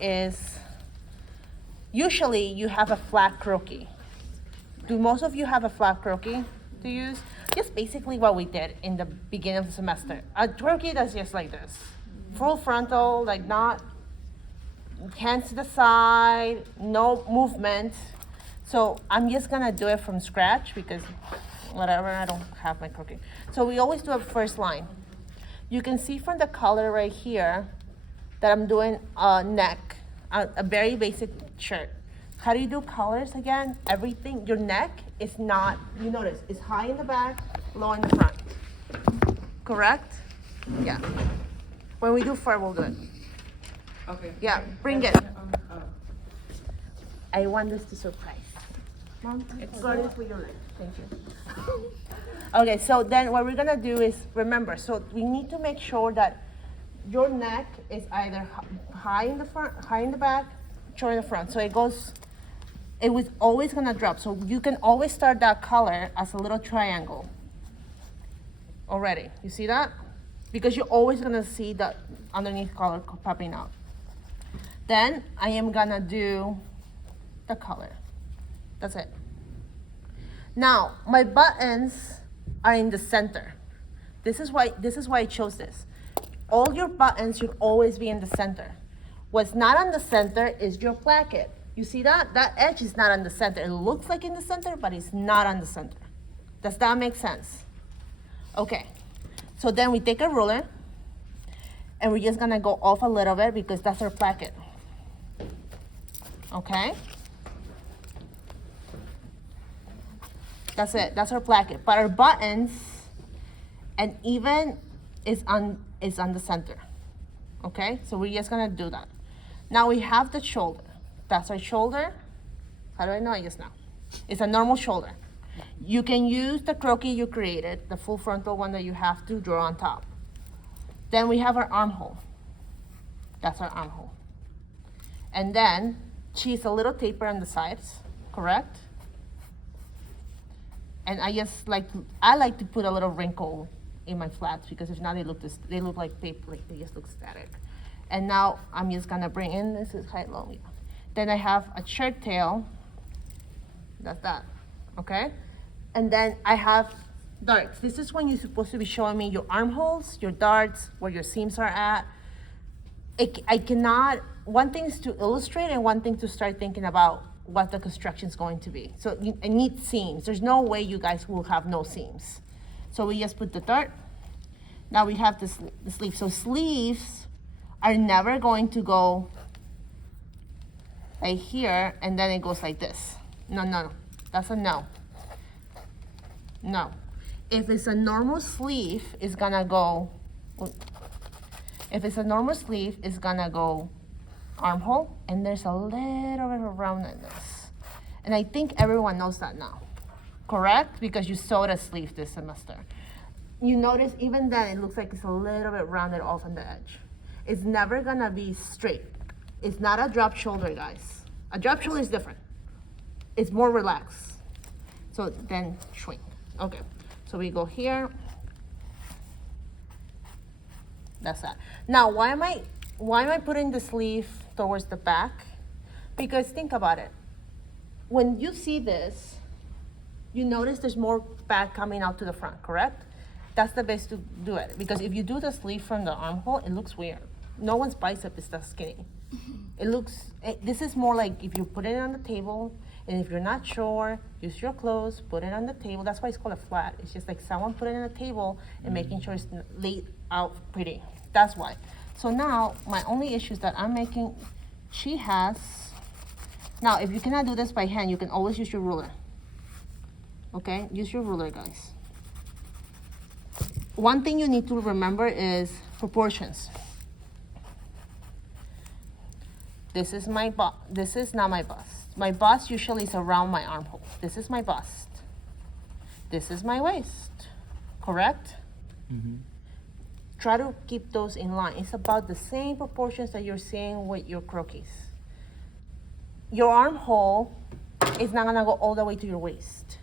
is usually you have a flat croquis. Do most of you have a flat croquis to use? Just basically what we did in the beginning of the semester. A croquis that's just like this. Full frontal, like not hands to the side, no movement. So I'm just gonna do it from scratch because whatever, I don't have my croquis. So we always do a first line. You can see from the color right here that I'm doing a neck, a very basic shirt. How do you do colors again? Everything, your neck is not, you notice, it's high in the back, low in the front. Correct? Yeah. When we do fur, we'll do it. Okay. Yeah, bring it. I want this to surprise. Mom, go this with your leg. Thank you. Okay, so then what we're gonna do is, remember, so we need to make sure that your neck is either high in the front, high in the back, short in the front. So it was always gonna drop. So you can always start that color as a little triangle already. You see that? Because you're always gonna see that underneath color popping out. Then I am gonna do the color. That's it. Now, my buttons are in the center. This is why I chose this. All your buttons should always be in the center. What's not on the center is your placket. You see that? That edge is not on the center. It looks like in the center, but it's not on the center. Does that make sense? Okay. So then we take a ruler, and we're just gonna go off a little bit because that's our placket. Okay? That's it, that's our placket. But our buttons and even is on the center. Okay, so we're just gonna do that. Now we have the shoulder. That's our shoulder. How do I know? I just know. It's a normal shoulder. You can use the croquis you created, the full frontal one that you have to draw on top. Then we have our armhole. That's our armhole. And then she's a little taper on the sides, correct? And I like to put a little wrinkle in my flats because if not they look like paper, like they just look static. And now I'm just gonna bring in, this is high low. Yeah. Then I have a shirt tail, that's that, okay? And then I have darts. This is when you're supposed to be showing me your armholes, your darts, where your seams are at. One thing is to illustrate and one thing to start thinking about what the construction is going to be. So I need seams. There's no way you guys will have no seams. So we just put the dart. Now we have the sleeve. So sleeves are never going to go right here and then it goes like this. No. That's a no. No. If it's a normal sleeve, it's gonna go, armhole, and there's a little bit of roundness. And I think everyone knows that now, correct? Because you sewed a sleeve this semester. You notice even then it looks like it's a little bit rounded off on the edge. It's never gonna be straight. It's not a drop shoulder, guys. A drop shoulder is different. It's more relaxed. So then shrink. Okay, so we go here. That's that. Now, why am I putting the sleeve towards the back? Because think about it. When you see this, you notice there's more back coming out to the front, correct? That's the best to do it. Because if you do the sleeve from the armhole, it looks weird. No one's bicep is that skinny. This is more like if you put it on the table, and if you're not sure, use your clothes, put it on the table. That's why it's called a flat. It's just like someone put it on the table and making sure it's laid out pretty. That's why. So now, my only issue is that I'm making, now if you cannot do this by hand, you can always use your ruler. Okay, use your ruler, guys. One thing you need to remember is proportions. This is not my bust. My bust usually is around my armhole. This is my bust. This is my waist, correct? Mm-hmm. Try to keep those in line. It's about the same proportions that you're seeing with your croquis. Your armhole is not gonna go all the way to your waist.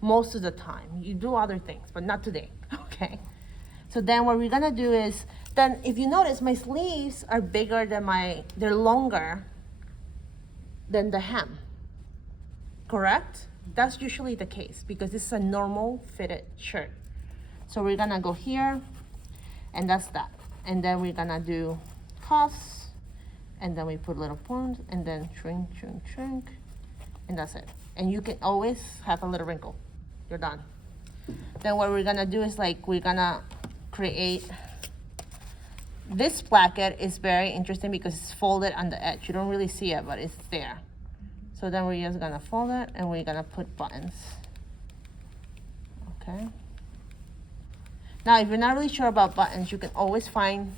Most of the time. You do other things, but not today, okay? So then what we're gonna do is, Then if you notice, my sleeves are bigger than they're longer than the hem, correct? That's usually the case because this is a normal fitted shirt. So we're gonna go here, and that's that. And then we're gonna do cuffs, and then we put little points, and then shrink, shrink, shrink, and that's it. And you can always have a little wrinkle. You're done. Then what we're gonna do is like, we're gonna create, this placket is very interesting because it's folded on the edge. You don't really see it, but it's there. So then we're just gonna fold it and we're gonna put buttons. Okay. Now, if you're not really sure about buttons, you can always find,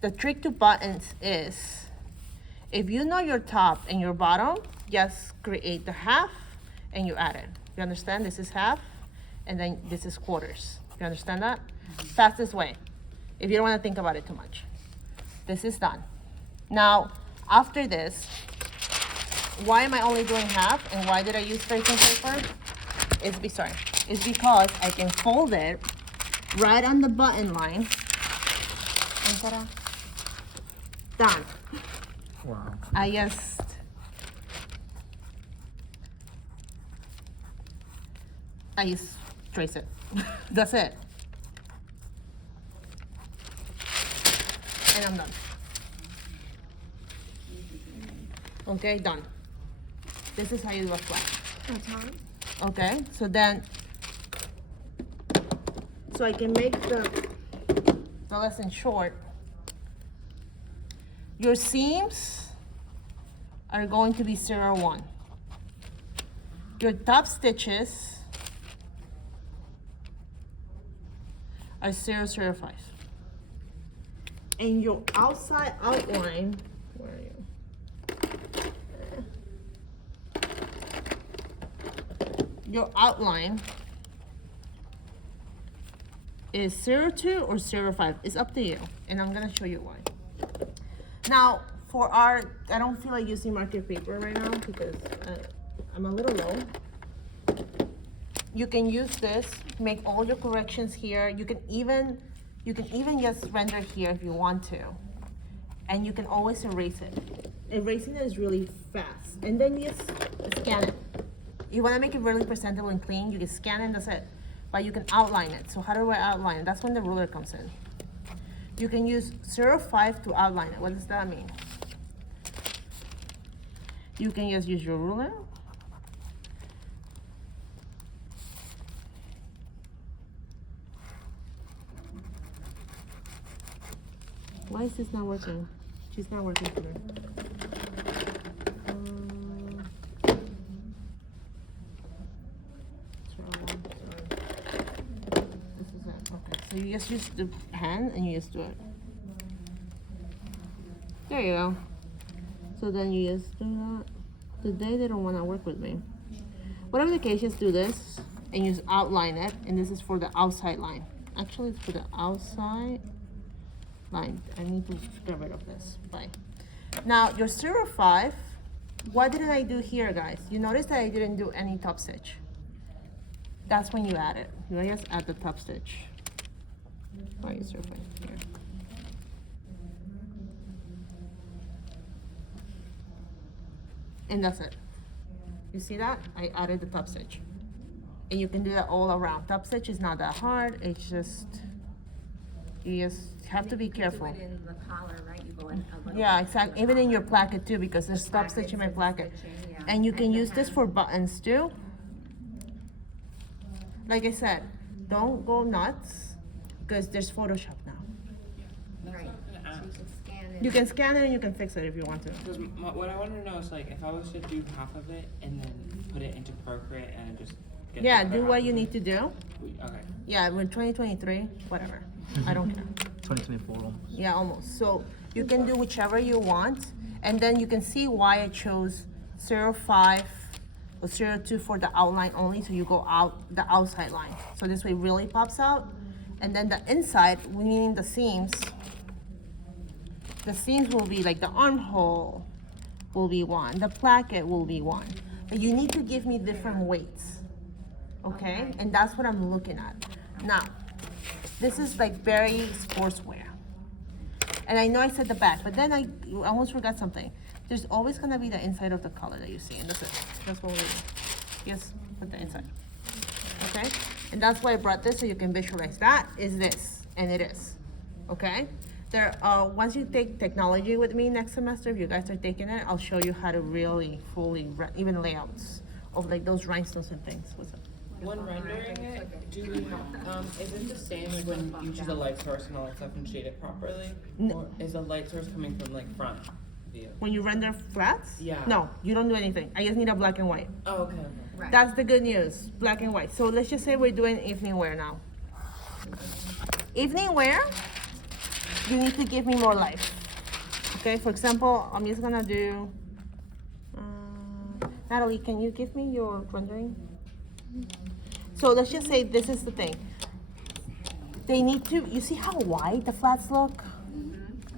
the trick to buttons is, if you know your top and your bottom, just create the half and you add it. You understand? This is half and then this is quarters. You understand that? Fastest way, if you don't want to think about it too much. This is done. Now, after this, why am I only doing half and why did I use tracing paper? It's because I can fold it right on the button line. And ta-da. Done. Wow. I just trace it. That's it. And I'm done. Okay, done. This is how you do a flat. That's hard. Okay, so then, so I can make the lesson short. Your seams are going to be 0-1. Your top stitches are 0-0-5. And your outside outline, where are you? Your outline is 0-2 or 0-5. It's up to you, and I'm gonna show you why. Now, for our, I don't feel like using marker paper right now because I'm a little low. You can use this, make all your corrections here. You can even just render here if you want to. And you can always erase it. Erasing it is really fast. And then you just scan it. You wanna make it really presentable and clean, you can scan it and that's it. But you can outline it. So how do I outline it? That's when the ruler comes in. You can use 0-5 to outline it. What does that mean? You can just use your ruler. Why is this not working? She's not working for me. So you just use the pen and you just do it. There you go. So then you just do that. Today they don't want to work with me. Whatever the case, just do this and you just outline it. And this is for the outside line. Actually, it's for the outside line. I need to get rid of this. Bye. Now your 0-5. What did I do here, guys? You notice that I didn't do any top stitch. That's when you add it. You just add the top stitch. Why is 0-5 here? And that's it. You see that? I added the top stitch. And you can do that all around. Top stitch is not that hard. It's just, you just have to be careful. You do it in the collar, right? You go in a little Yeah, bit exactly. to Even the in your collar. placket too, because there's top stitch in my placket. Stitching, yeah. And you can the use this hem. for buttons too. Like I said, don't go nuts because there's Photoshop now. Right. So you can scan it. You can scan it and you can fix it if you want to. Because what I wanted to know is like if I was to do half of it and then put it into Procreate and just get Yeah, the other do half what of you it. need to do. Okay. Yeah, we're 2023, whatever. I don't care. 2024 almost. Yeah, almost. So you can do whichever you want, and then you can see why I chose 0-5 or 0-2 for the outline only, so you go out the outside line. So this way it really pops out. And then the inside, meaning the seams will be like the armhole will be one, the placket will be one. But you need to give me different weights, okay? And that's what I'm looking at. Now, this is like very sportswear. And I know I said the back, but then I almost forgot something. There's always gonna be the inside of the color that you see, and that's it. That's what we do. Just put the inside. Okay? And that's why I brought this, so you can visualize. That is this, and it is. Okay? Once you take technology with me next semester, if you guys are taking it, I'll show you how to really fully, even layouts of like those rhinestones and things. What's up? When rendering it, do we have, is it the same like when you choose a light source and all that stuff and shade it properly? Or is the light source coming from like front view? When you render flats? Yeah. No, you don't do anything. I just need a black and white. Oh, okay. Right. That's the good news, black and white. So let's just say we're doing evening wear now. Evening wear, you need to give me more life. Okay, for example, I'm just gonna do, Natalie, can you give me your rendering? So let's just say this is the thing. They need to, you see how wide the flats look?